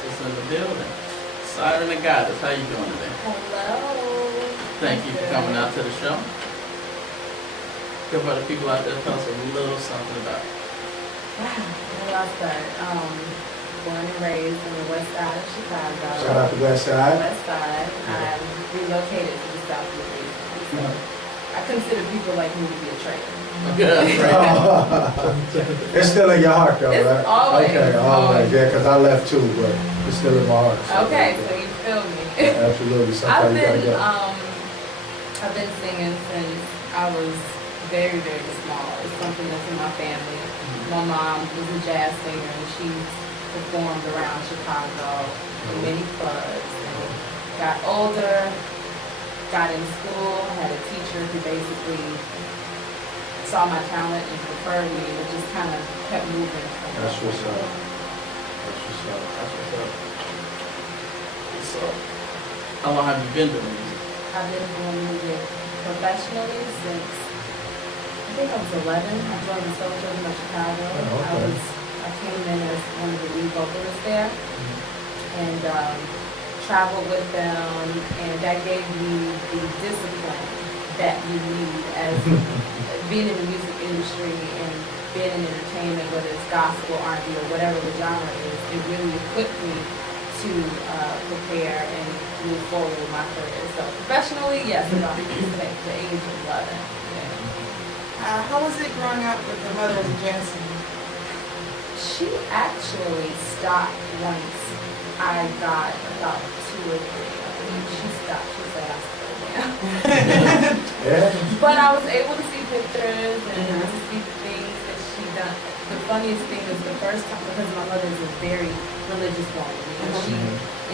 Goddess is in the building. Siren the Goddess, how you doing today? Hello. Thank you for coming out to the show. Good for the people out there, tell us a little something about it. Wow, where do I start? Born and raised in the west side of Chicago. Shout out to West Side. West side. I relocated to the south recently, so I consider people like me to be a traitor. It's still in your heart though, It's right? always, Okay, always. always. Yeah, because I left too, but it's still in my heart. Okay, so you feel me. Absolutely. Sometimes you gotta go. I've been singing since I was very, very small. It's something that's in my family. My mom was a jazz singer and she performed around Chicago in many clubs and got older, got in school, had a teacher who basically saw my talent and preferred me, but just kind of kept moving from That's there. what's up. That's what's up. That's what's up. So, how long have you been doing music? I've been doing music professionally since I think I was 11. I joined the Soul Children of Chicago. Oh, okay. I came in as one of the lead vocalists there and traveled with them, and that gave me the discipline that you need as being in the music industry and being in entertainment, whether it's gospel, R&B, or whatever the genre is. It really equipped me to prepare and move forward with my career. So professionally, yes, about the age of 11. Yeah. How was it growing up with the mother of the jazz singer? She actually stopped once I got about 2 or 3. I believe she stopped. She said I still am. Yeah. But I was able to see pictures and to see the things that she done. The funniest thing is the first time, because my mother is a very religious woman, and she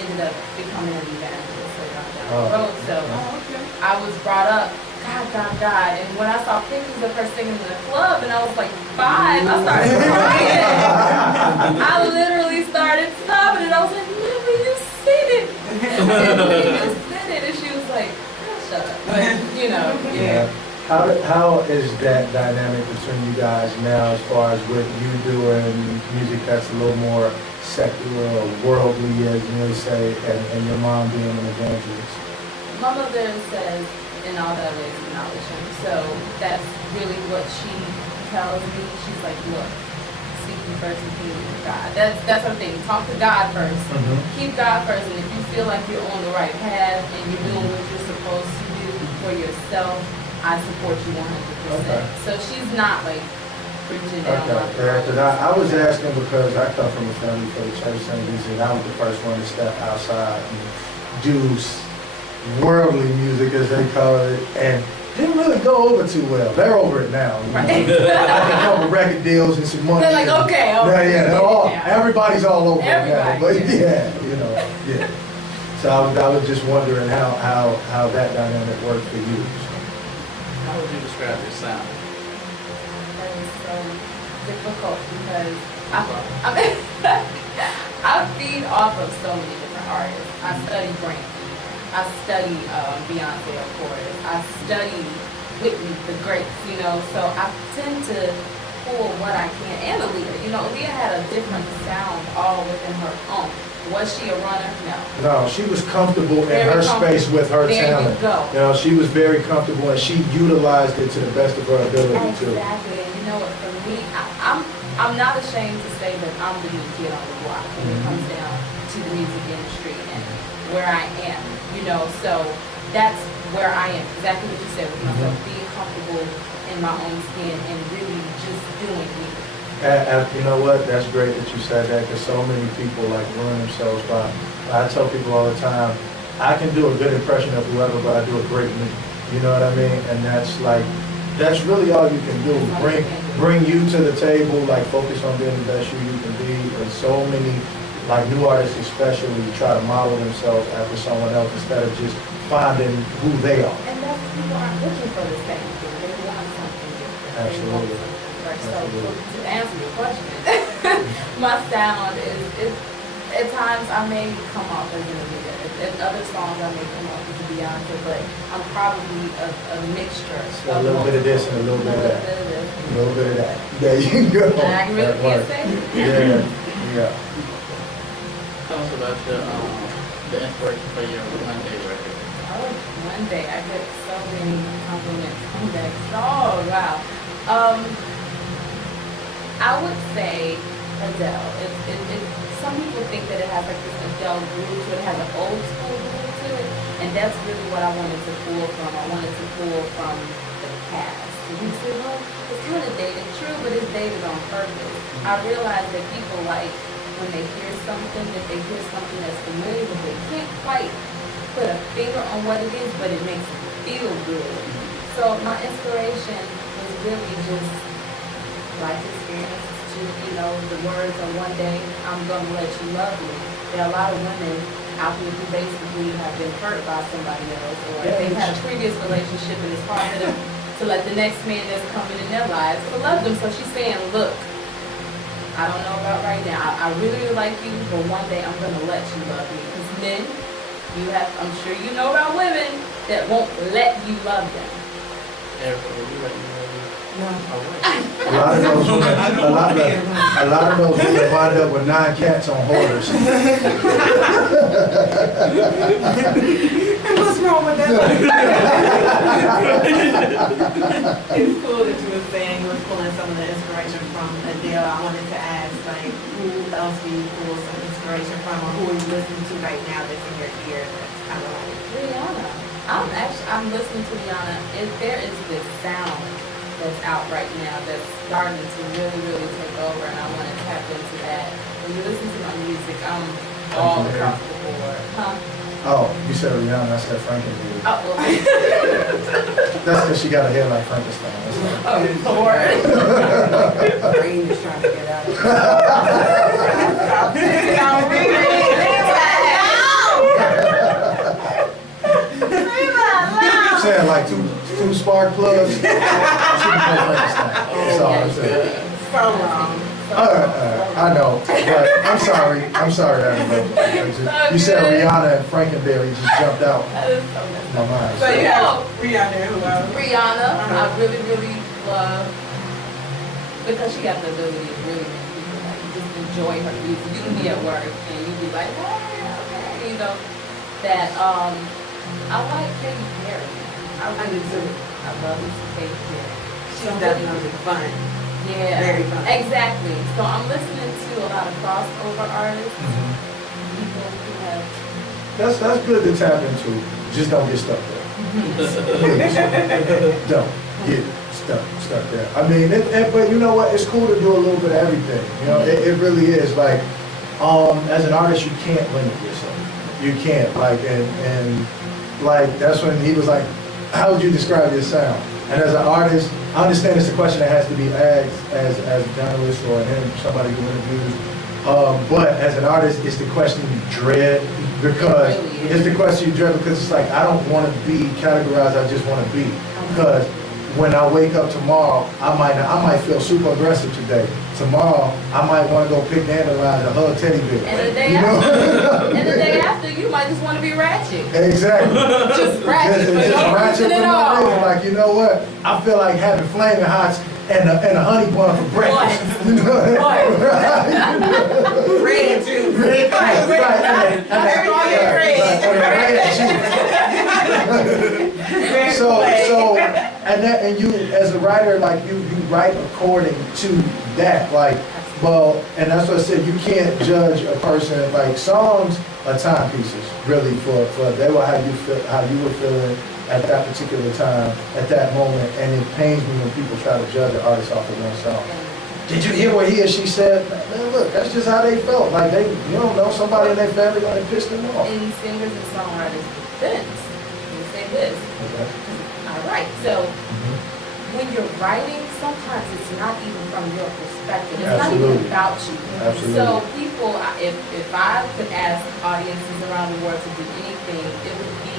ended up becoming an evangelist later on down the road. So I was brought up, God. And when I saw pictures of her singing in the club, and I was like 5, I started crying. I literally started sobbing, and I was like, Mama, you sing it. You sing it. And she was like, shut up. But, you know, yeah. How is that dynamic between you guys now as far as with you doing music that's a little more secular or worldly, as you may say, and your mom being an evangelist? My mother says, in all that ways, acknowledge him. So that's really what she tells me. She's like, look, seek ye first the kingdom of God. That's her thing. Talk to God first. Keep God first. And if you feel like you're on the right path and you're doing what you're supposed to do for yourself, I support you 100%. Okay. So she's not like preaching down my Okay, yeah, because I was asking because I come from a family for the church Sundays, and I was the first one to step outside and do worldly music, as they call it, and didn't really go over too well. They're over it now. Right. I got a couple record deals and some money. They're like, okay. They're all, everybody's all over it now. Everybody. But yeah. So I was just wondering how that dynamic worked for you. How would you describe your sound? That is so difficult because I feed off of so many different artists. I study Brandy. I study Beyonce, of course. I study Whitney, the greats, so I tend to pull what I can. And Aaliyah, Aaliyah had a different sound all within her own. Was she a runner? No. No, she was comfortable in her space with her talent. There you go. She was very comfortable, and she utilized it to the best of her ability too. Exactly. And you know what? For me, I'm not ashamed to say that I'm the new kid on the block when it comes down to the music industry and where I am. So that's where I am. Exactly what you said with myself, being comfortable in my own skin and really just doing me. You know what? That's great that you said that, because so many people ruin themselves by. I tell people all the time, I can do a good impression of whoever, but I do a great me. You know what I mean? And that's really all you can do. Bring you to the table. Focus on being the best you can be. And so many new artists, especially, try to model themselves after someone else instead of just finding who they are. And that's people aren't looking for the same thing. They want something different. Absolutely. So to answer your question, my sound is at times I may come off as an Aaliyah. In other songs I may come off as a Beyonce, but I'm probably a mixture. So a little bit of this and a little bit of that. A little bit of that. There you go. And I really can't say it. Yeah. Tell us about the inspiration for your One Day record. Oh, one day I get so many compliments on that song. Wow. I would say Adele. Some people think that it has like this Adele groove to it. It has an old school groove to it, and that's really what I wanted to pull from. I wanted to pull from the past. And you say, well, it's kind of dated, true, but it's dated on purpose. I realize that people like when they hear something, that they hear something that's familiar, but they can't quite put a finger on what it is, but it makes them feel good. So my inspiration was really just life experiences to, the words of one day, I'm gonna let you love me. There are a lot of women out there who basically have been hurt by somebody else, or they've had a previous relationship and it's hard for them to let the next man that's coming in their lives to love them. So she's saying, look, I don't know about right now. I really, really like you, but one day I'm gonna let you love me. Because men, I'm sure you know about women that won't let you love them. Erica, will you let me know? No. A lot of those women wind up with 9 cats on hoarders. What's wrong with that? It's cool that you were saying you was pulling some of the inspiration from Adele. I wanted to ask, like, who else do you pull some inspiration from, or who are you listening to right now that's in your ear that's kind of like Rihanna. I'm listening to Rihanna. There is this sound that's out right now that's starting to really, really take over, and I want to tap into that. When you listen to my music, I'm all across the board. Huh? Oh, you said Rihanna, I said Frankenstein. Oh, well. That's because she got a hair like Frankenstein. That's all. Oh, Lord. My brain is trying to get out of Saying like two spark plugs. She can play Frankenstein. That's all I'm saying. so wrong? I know, but I'm sorry, Adam. You said Rihanna and Frankenberry just jumped out That is so nice. my mind. So you have Rihanna and who else? Rihanna, I really, really love, because she got the ability to really make people like just enjoy her music. You can be at work and you be like, hey, okay, that I like Katy Perry. I do too. I love me some Katy Perry. She's definitely fun. Yeah, Very fun. exactly. So I'm listening to a lot of crossover artists, people who have. That's good to tap into. Just don't get stuck there. Don't get stuck there. I mean, but you know what? It's cool to do a little bit of everything. You know, it really is. Like, as an artist, you can't limit yourself. You can't. Like, and like that's when he was like, "How would you describe your sound?" And as an artist, I understand it's a question that has to be asked as a journalist or somebody who interviews. But as an artist, it's the question you dread because it's the question you dread because it's like I don't want to be categorized. I just want to be because when I wake up tomorrow, I might feel super aggressive today. Tomorrow, I might want to go pick dandelions and hug teddy bears. And the day after, and the day after, you might just want to be ratchet. Exactly. Just ratchet, but just don't ratchet reason for at no all. reason. Like, you know what? I feel like having flaming hots and a honey bun for breakfast. You know? What? Red juice. Red, right. So, and you as a writer, like you write according to that, like, well, and that's what I said. You can't judge a person like songs are timepieces, really, for they were how you were feeling at that particular time, at that moment, and it pains me when people try to judge an artist off of one song. Did you hear what he or she said? Man, look, that's just how they felt. Like you don't know, somebody in their family gonna piss them off. In singers and songwriters' defense, you say this. Okay. All right, so when you're writing, sometimes it's not even from your perspective. It's not even Absolutely. about you. Absolutely. So people, if I could ask audiences around the world to do anything, it would be,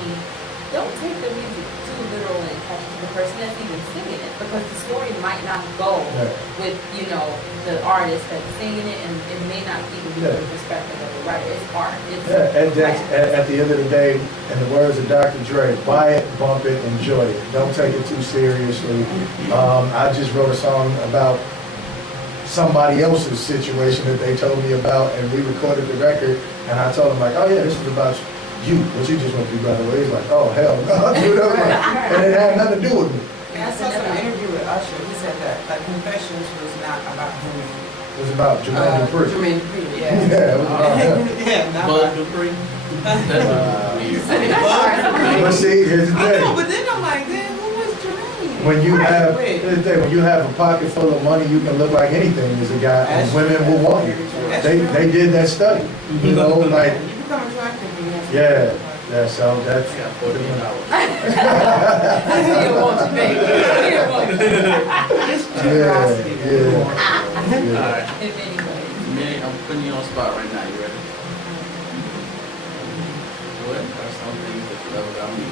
don't take the music too literal and attach it to the person that's even singing it, because the story might not go with, the artist that's singing it, and it may not even be the perspective of the writer. It's art. It's At the end of the day, in the words of Dr. Dre, buy it, bump it, enjoy it. Don't take it too seriously. I just wrote a song about somebody else's situation that they told me about, and we recorded the record, and I told him like, oh yeah, this is about you, what you just went through, by the way. He's like, oh hell no, dude, I'm like, and it had nothing to do with me. Yeah, I saw some interview with Usher. He said that like Confessions was not about him. It was about Jermaine Dupri. Jermaine Dupri, yeah. Yeah, it was about him. Yeah, not Bud about Dupree. That's But see, here's the I know, thing. but then I'm like, then who was Jermaine? When you Right, have, wait. here's the thing, when you have a pocket full of money, you can look like anything as a guy, and That's women true. will want you. That's They true. did that study, you know, like, You become attractive when you have. yeah, so that's. I got $14. He wants you, baby. He wants you. Just curiosity. Yeah. Alright, If anyway. Minnie, I'm putting you on the spot right now, you ready? What are some things that you love about me?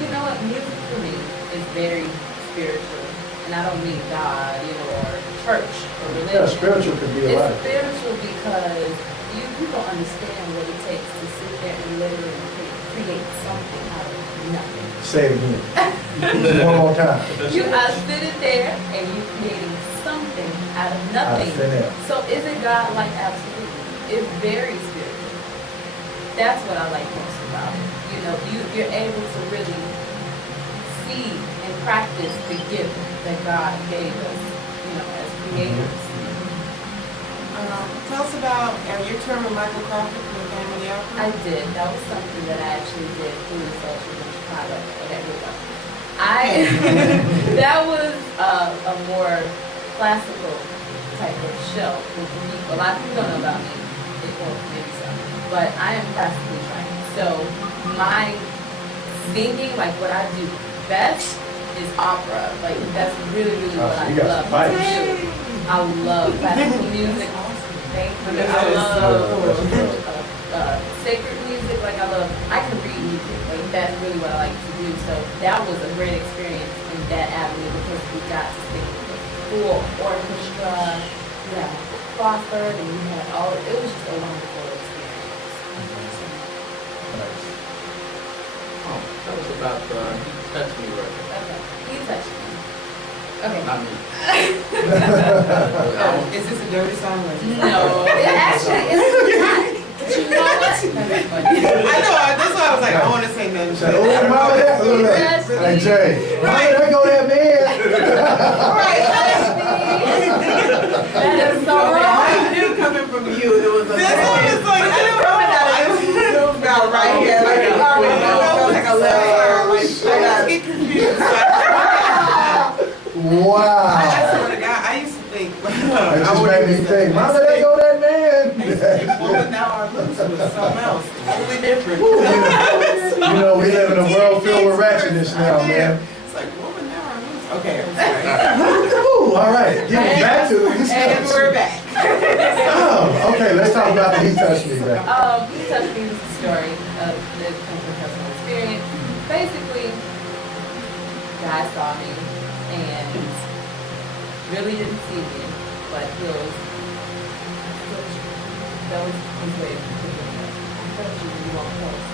You know what? Music for me is very spiritual. And I don't mean God, or church or religion. Yeah, spiritual can be a lot. It's spiritual because you don't understand what it takes to sit there and literally create something out of nothing. Say it again. One more time. You are sitting there and you're creating something out of nothing. Out of thin air. So is it God? Like, absolutely. It's very spiritual. That's what I like most about it. You're able to really see and practice the gift that God gave us, as creators. Tell us about your term with Michael Crawford from the Family Opera. I did. That was something that I actually did through the social in Chicago. Okay, here we go. That was a more classical type of show. A lot of people don't know about me. Well, maybe so. But I am classically trained. So my singing, like what I do best, is opera. Like that's really, really what I You got love some fight. to do. I love classical music. Thank you. I love sacred music. Like I can read music. Like that's really what I like to do. So that was a great experience in that avenue because we got to sing with the full orchestra. We had Crawford and we had it was just a wonderful experience. Oh, that was about the He Touched Me record. Okay. He touched me. Okay. Not me. Is this a dirty song? Or is it- No. It actually is not. But you know what? That's funny. I know. That's why I was like, I want to say no. Say, oh, mama, that, look, look. Hey, Jay, mama, there go that man. That is so I wrong. knew coming from you, it was a. This one is like, I don't know. I was about right here, like you already know. It was like a left turn. Like, I get confused. Wow. I swear to God, I used to think. That just made me think, mama, there go that I used to think man. woman now our looks was something else, totally different. You know, we live in a world filled with ratchetness now, man. It's like woman now our looks. Okay, I'm sorry. Ooh, all right, getting back to the And discussion. we're back. Oh, okay, let's talk about the He Touched Me then. He Touched Me is the story of that comes from personal experience. Basically, guy saw me and really didn't see me, but he was, that was his way of putting it. I felt you when you walked close.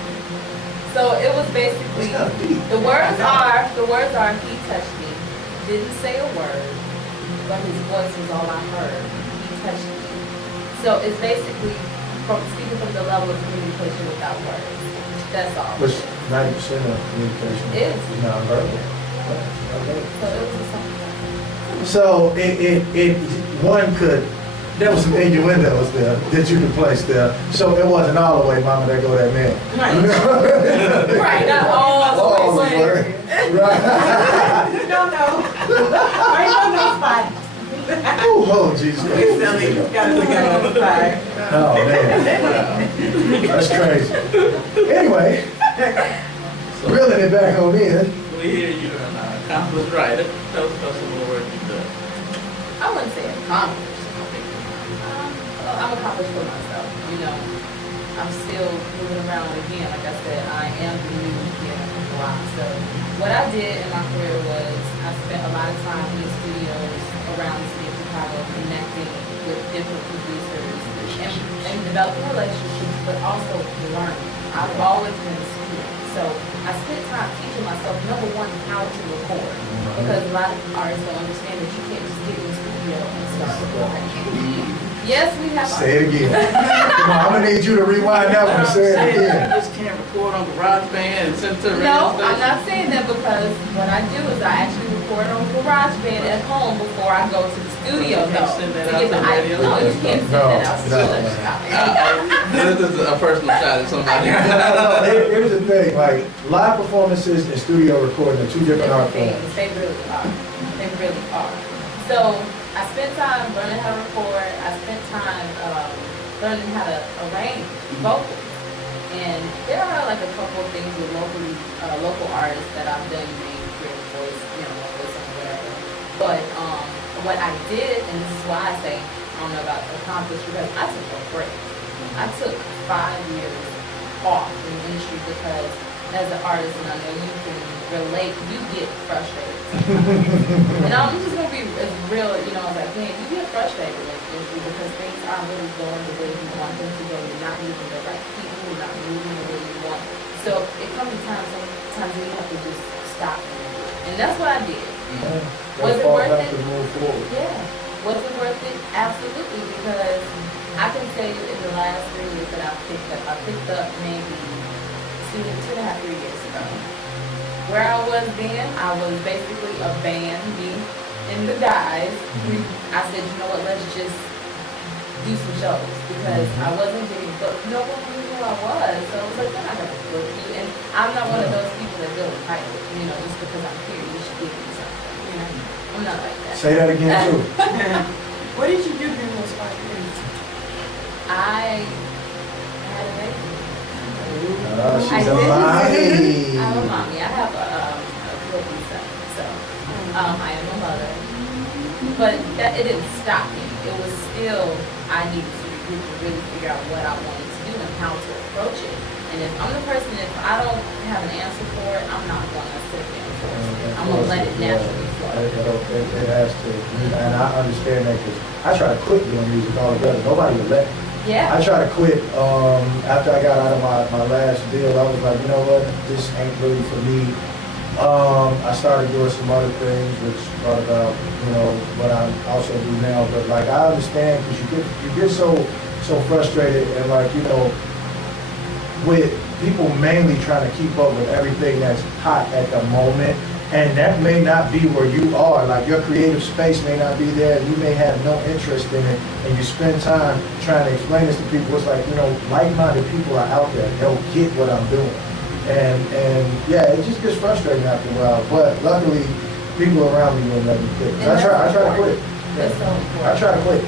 So it was basically, the words are, he touched me, didn't say a word, but his voice was all I heard. He touched me. So it's basically speaking from the level of communication without words. That's all. Which 90% of communication Is. is nonverbal. Okay. So it was something. So one could, there was some innuendos there that you could place there. So it wasn't all the way, mama, there go that man. Right, not all the way. Right. No. Right on the spot. Oh, Jesus. It's silly. You gotta look at it on the side. Oh, man. That's crazy. Anyway, reeling it back on in. We hear you and accomplished writer. Tell us some of the work you've done. I wouldn't say accomplished. I'm accomplished for myself. I'm still moving around again. Like I said, I am the new kid on the block. So what I did in my career was I spent a lot of time in studios around the city of Chicago connecting with different producers and developing relationships, but also learning. I've always been a student. So I spent time teaching myself, number one, how to record. Because a lot of artists don't understand that you can't just get in the studio and start recording. Yes, we have. Say it again. Come on, I'm gonna need you to rewind that one and say it again. I just can't record on GarageBand and send it to the radio No, station. I'm not saying that because what I do is I actually record on GarageBand at home before I go to the studio. You No, can't send that to out get to the the radio no, you can't send that out to No, the no. This is a personal shot at somebody. Here's the thing, like, live performances and studio recording are two different art forms. They really are. They really are. So I spent time learning how to record. I spent time learning how to arrange vocals. And there are like a couple of things with local artists that I've done, name, creative voice, voice or whatever. But what I did, and this is why I say I don't know about accomplished, because I took a break. I took 5 years off in the industry because as an artist, and I know you can relate, you get frustrated sometimes. And I'm just gonna be as real, I was like, man, you get frustrated in the industry because things aren't really going the way you want them to go. You're not meeting the right people, you're not moving the way you want. So it comes a time sometimes when you have to just stop. And that's what I did. Was it worth it? Move forward. Yeah. Was it worth it? Absolutely, because I can tell you in the last 3 years that I picked up maybe 2.5, 3 years ago. Where I was then, I was basically a band, me and the guys. I said, you know what, let's just do some shows because I wasn't getting booked. No one knew who I was. So I was like, they're not going to book you. And I'm not one of those people that deal with titles, just because I'm here, you should give me something. I'm not like that. Say that again too. What did you do during those 5 years? I had a baby. She's a I'm mommy. a mommy. I have a little son, so I am a mother. But it didn't stop me. It was still, I needed to really figure out what I wanted to do and how to approach it. And if I'm the person, if I don't have an answer for it, I'm not going to sit there and force it. I'm going to let it naturally flow. It has to. And I understand that because I try to quit doing music altogether. Nobody would let me. Yeah. I tried to quit after I got out of my last deal. I was like, you know what, this ain't really for me. I started doing some other things, which brought about, what I also do now. But like, I understand because you get so frustrated and with people mainly trying to keep up with everything that's hot at the moment. And that may not be where you are. Like your creative space may not be there. You may have no interest in it. And you spend time trying to explain this to people. It's like, like-minded people are out there. They'll get what I'm doing. And yeah, it just gets frustrating after a while. But luckily, people around me won't let me quit. I try to quit. That's so important. I try to quit.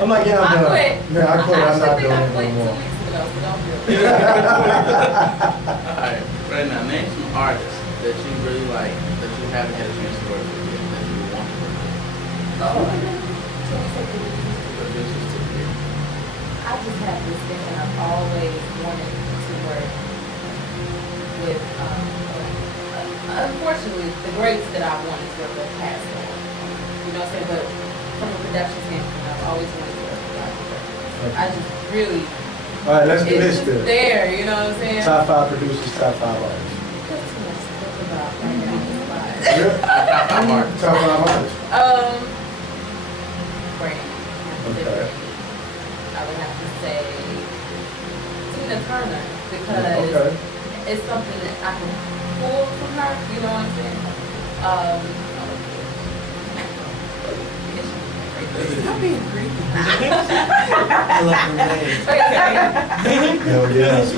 I'm like, yeah, I'm I done. quit. Yeah, I quit. I'm not doing I it quit no 2 more. weeks ago, so don't do it. Alright, right now, name some artists that you really like, that you haven't had a chance to work with yet, that you want to work with. Producers to be. I just have this thing and I've always wanted to work with, unfortunately, the greats that I wanted to work with passed on. You know what I'm saying? But from a production standpoint, I've always wanted to work with artists. I just really, All right, let's do this it's just then. there, you know what I'm saying? Top 5 producers, top 5 artists. That's too much to talk about right now. Yeah. Top 5 artists. Top 5 artists. Brandy. Okay. I would have to say Tina Turner because Okay. it's something that I can pull from her, you know what I'm saying? Stop being creepy. I love her name. Hell yes.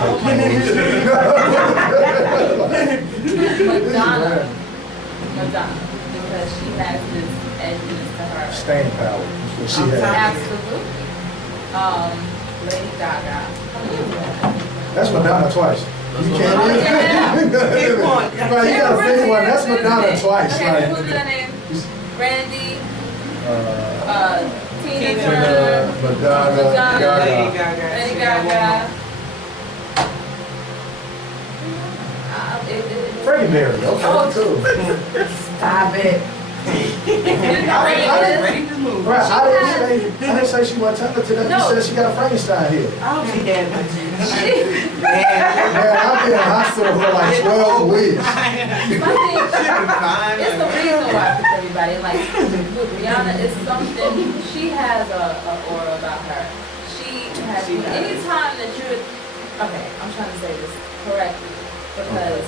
Madonna, because she has this edginess to her. Staying power. That's what she has. Absolutely. Lady Gaga. That's Madonna twice. You can't Oh, yeah. Pick one. Right, you gotta pick one. That's Madonna twice. Okay, Like, who's that name? Randy, Tina Tina Turner, Madonna, Madonna, Gaga. Lady Gaga. Freddie Mercury, okay, Oh. too. Stop it. Ready to move. Right, I didn't say she wasn't talented. You No. said she got a Frankenstein here. I hope she did, but Man, I've been in the hospital for like 12 weeks. My thing, it's the reason why I pick everybody. Like with Rihanna, it's something. She has a aura about her. She has. Anytime that you're, okay, I'm trying to say this correctly because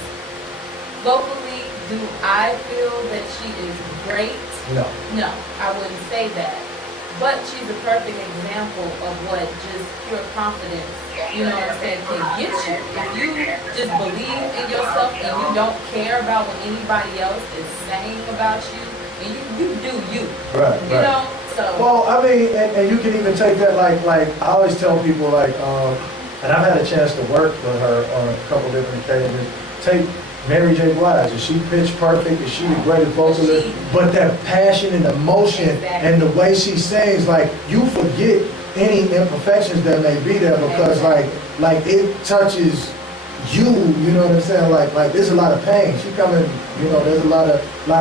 vocally, do I feel that she is great? No. No, I wouldn't say that. But she's a perfect example of what just pure confidence, you know what I'm saying, can get you. If you just believe in yourself and you don't care about what anybody else is saying about you, and you do you. Right, You know? So Well, I mean, and you can even take that like I always tell people like, and I've had a chance to work with her on a couple different occasions. Take Mary J. Blige, is she pitch perfect? Is she the greatest vocalist? But that passion and emotion and the way she sings, like you forget any imperfections that may be there because like it touches you. You know what I'm saying? Like there's a lot of pain. She coming, you know, there's a lot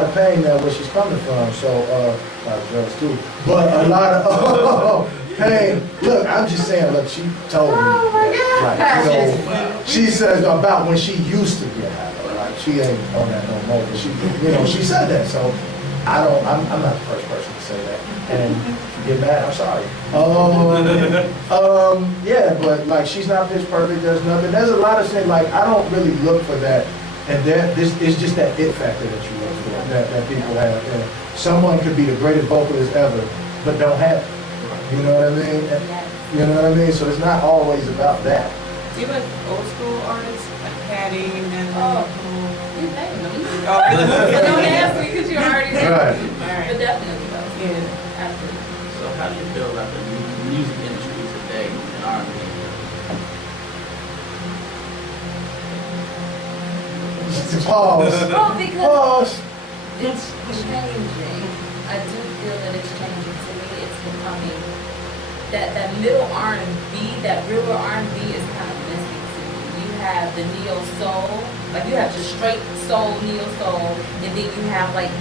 of pain there where she's coming from. So a lot of drugs too, but a lot of pain. Look, I'm just saying. Look, she told me, like, you know, she says about when she used to get high. Like she ain't on that no more. But she, you know, she said that. So I'm not the first person to say that. And if you get mad, I'm sorry. Yeah, but like she's not pitch perfect. There's nothing. There's a lot of things. Like I don't really look for that. And this is just that it factor that you look for that people have. And someone could be the greatest vocalist ever, but don't have it. You know what I mean? You know what I mean? So it's not always about that. Even old school artists like Patty and you name them. Oh, But don't ask me because you already know. Right. But definitely though. yeah. Absolutely. So how do you feel about the music industry today in R&B? Pause. Well, because Pause. it's changing. I do feel that it's changing. To me, it's becoming that middle R&B, that real R&B is kind of missing to me. You have the neo soul, like you have just straight soul, neo soul, and then you have like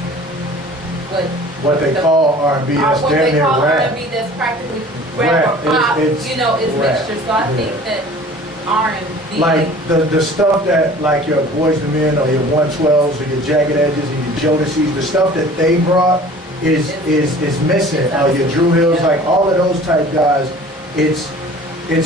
What they call R&B, that's what damn they near call rap. R&B that's practically Rap. rap or pop. It's You know, it's rap. mixture. So I think Yeah. that R&B, Like the stuff that like your Boys II Men or your 112s or your Jagged Edges and your Jodeci's, the stuff that they brought is missing. Your Drew Hills, like all of those type guys, it's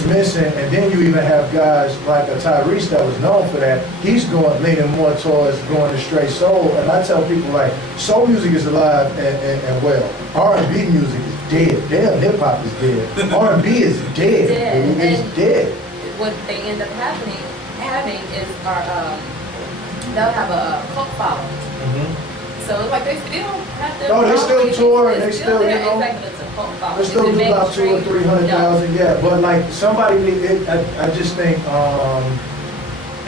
missing. And then you even have guys like a Tyrese that was known for that. He's leaning more towards going to straight soul. And I tell people like soul music is alive and well. R&B music is dead. Damn, hip hop is dead. R&B is dead. Dude. It's dead. what they end up having is they'll have a cult following. So it's like they still have their Oh, they still following. tour and It's they still, you there. know, Exactly, it's a cult following. they still Is it do about 200,000 or mainstream? 300,000, yeah. But like somebody, I just think,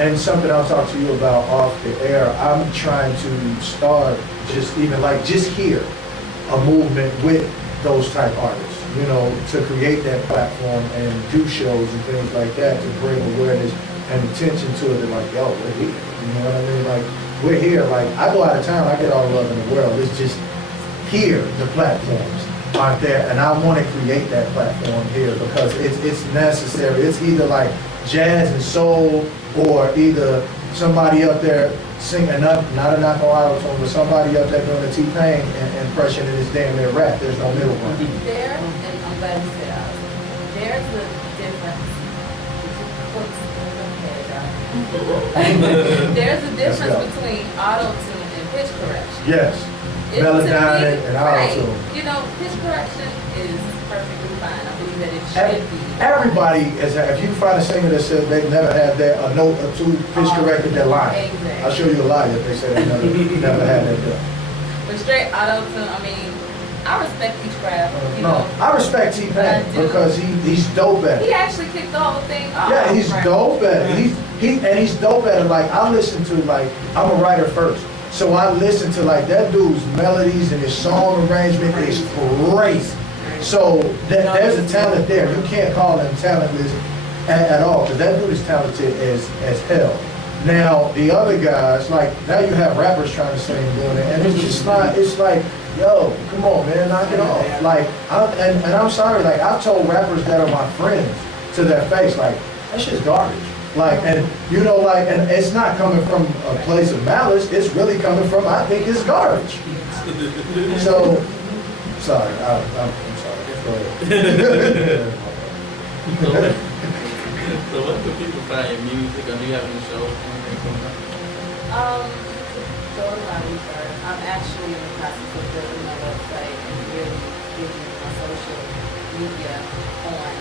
and something I'll talk to you about off the air. I'm trying to start just here a movement with those type artists. You know, to create that platform and do shows and things like that to bring awareness and attention to it. And like, yo, we're here. You know what I mean? Like, we're here. Like, I go out of town, I get all the love in the world. It's just here, the platforms aren't there. And I want to create that platform here because it's necessary. It's either like jazz and soul or either somebody up there singing, not a knock on auto-tune, but somebody up there doing a T-Pain impression and it's damn near rap. There's no middle ground. There, and I'm glad you said that. There's a difference. There's a difference between auto-tune and pitch correction. Yes, melodic and auto-tune. You know, pitch correction is perfectly fine. I believe that it should be. Everybody, if you find a singer that says they've never had that, a note or two pitch corrected, they're lying. Exactly. I'll show you a lie if they say they never had that done. But straight auto-tune, I mean, I respect each craft, you No, know. I respect T-Pain I do. because he's dope at He it. actually kicked the whole thing off. Yeah, he's Right. dope at it. He's dope at it. Like I listen to I'm a writer first, so I listen to like that dude's melodies and his song arrangement is crazy. So there's a talent there. You can't call him talentless at all because that dude is talented as hell. Now the other guys, like now you have rappers trying to sing doing it, and it's just not. It's like yo, come on, man, knock it off. Like, and I'm sorry, like, I've told rappers that are my friends to their face, like, that shit's garbage. Like, and you know, like, and it's not coming from a place of malice, it's really coming from, I think it's garbage. So, sorry, I'm sorry. Go ahead. So what can people find your music? Or do you have any shows? Go to my research. I'm actually in the process of building my website and really getting my social media on,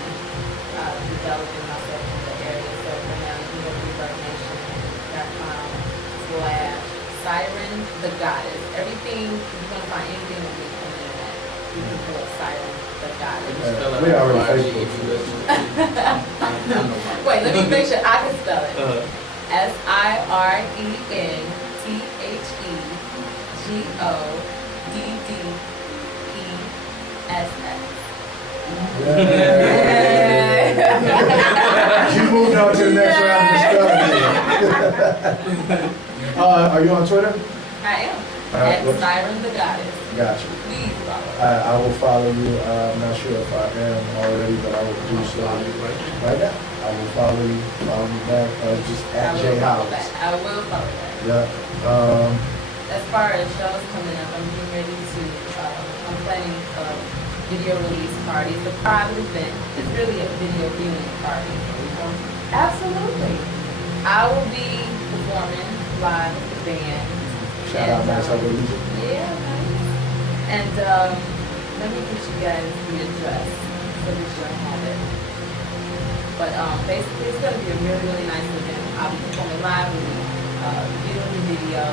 developing myself in the area. So for now, you can go to reverbnation.com/Siren the Goddess. Everything, if you want to find anything on the internet, you can pull up Siren the Goddess. We already Facebook. Wait, let me make sure I can spell it. SIRENTHEGODDESS. You moved on to the next round of spelling. Are you on Twitter? I am. At Siren the Goddess. Gotcha. Please follow. I will follow you. I'm not sure if I am already, but I will do so right now. I will follow you back. Just at J House. I will follow that. Yeah. As far as shows coming up, I'm getting ready to, I'm planning a video release party. It's a private event. It's really a video viewing party. Absolutely. I will be performing live with the band. Shout out Max Evolution. Yeah, nice. And let me get you guys the address so that you'll have it. But basically, it's going to be a really, really nice event. I'll be performing live, we'll be viewing the video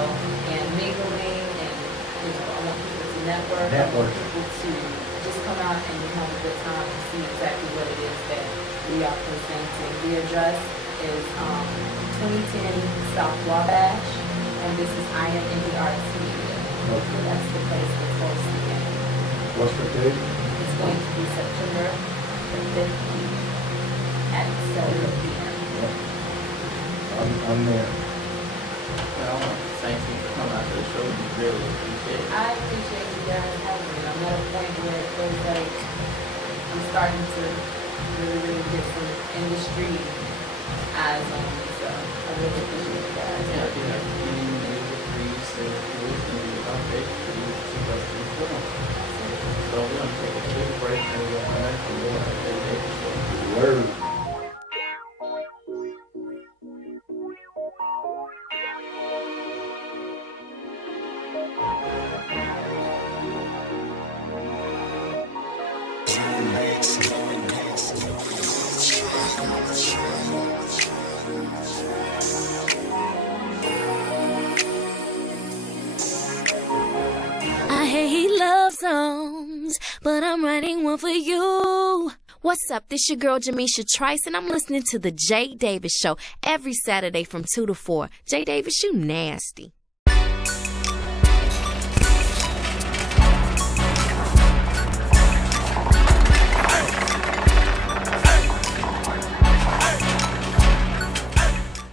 and mingling, and I want people to network. I want people to just come out and have a good time and see exactly what it is that we are presenting. The address is 2010 South Wabash, and this is I Am in the Arts Media. Okay. That's the place that's hosting it. What's the date? It's going to be September the 15th at 7 p.m. I'm there. Well, I want to thank you for coming out to the show. We really appreciate it. I appreciate you guys having me. I'm at a point where it feels like I'm starting to really, really get some industry eyes on me. So I really appreciate you guys. Yeah, if you have any music for you, say it's going to be about it. So we're going to take a quick break and we'll come back and we'll have a day show. Word. I hate love songs, but I'm writing one for you. What's up? This your girl Jamisha Trice, and I'm listening to the Jay Davis Show every Saturday from 2 to 4. Jay Davis, you nasty.